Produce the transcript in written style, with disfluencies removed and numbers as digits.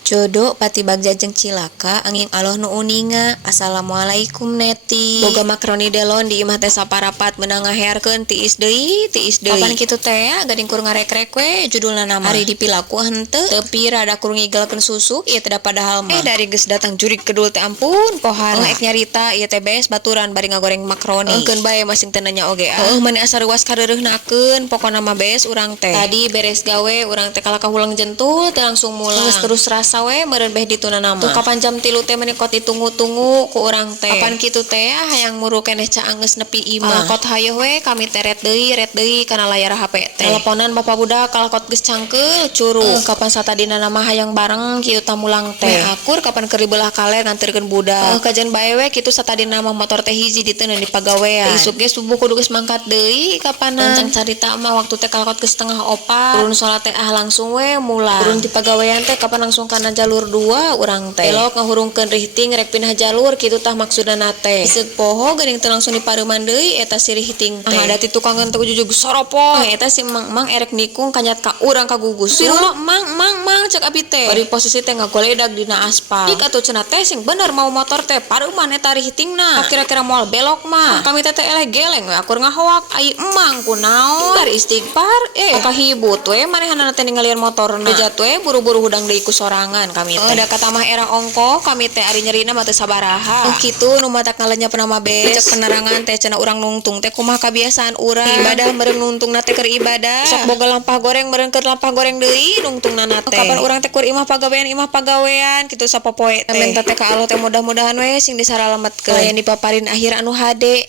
Jodoh pati bagja jeung cilaka angin Allah nu uninga. Assalamualaikum Neti. Boga makroni delon di imah teh saparapat meunang ngahearkeun tiis deui. Kapan kitu teh gading kur ngarekrek we judulna nama. Ari dipilaku henteu tepi rada kur ngigelkeun susuk ieu teh da padahal mah. Dari geus datang jurig kedul teh ampun pohar. Ek nyarita ieu teh bees baturan bari ngagoreng makroni. Keun bae masing teu nanya oge mani asa ruas kareureuhnakeun pokona mah bees urang teh. Tadi beres gawe urang teh kalaka hulang jentul teh langsung mulang. Geus terus rasa we meureun beh dituna nama. Tuh kapan jam 3 teh meuni kot ditunggu-tunggu ku urang teh. Kapan kitu teh hayang muru keneh caangeus nepi imah. Kot haeuh we kami teh ret deui kana layar HP teh. Teleponan bapak budak kalakot geus cangkeul curug. Kapan satadina nama hayang bareng kitu tamulang teh. Akur kapan keur dibelah kale nganterkeun budak. Kajen bae we kitu satadina mah motor teh hiji diteuneun di pagawean. Isuk ge subuh kudu geus mangkat deui kapanan. Rencang carita mah waktu teh kalakot geus 3:30. Turun salat teh langsung we mulai. Turun di pagawean teh kapan langsung kana jalur 2 urang teh. Belok ngahurungkeun rihting rek pindah jalur kitu tah maksudna teh. Isuk poho geuning teh langsung dipareuman deui eta si rihting teh. Da ti tukang teh ujug soropot. Eta si mang erek nikung kanyat ka urang kagugus. Pirulo mang cek abi teh. Bari posisi teh ngagoledag dina aspal. Dik atuh cenah teh sing bener mau motor teh pareuman eta rihtingna. Kira-kira moal belok mah. Kami teh eleh geleng we akur ngahoak ai emang kunaon. Bari istighfar kahibut we manehanana teh ninggalian motorna. Bejat we buru-buru hudang deui ku sorangan kami teh. Da kata mah era ongko kami teh ari nyerina mah teu sabaraha. Kitu nu matak ngalenyap nama bees. Cek penerangan teh cenah urang nungtung teh kumaha kebiasaan urang. Ibadah meureun nungtungna teh keur ibadah. Sok boga lampah goreng meureun keur lampah goreng deui nungtungna teh. Kapan urang teh kur imah pagawean kitu sapopoe teh. Minta teh ka Allah teh mudah-mudahan we sing disaralametkeun. Yang dipaparin akhir anu hade.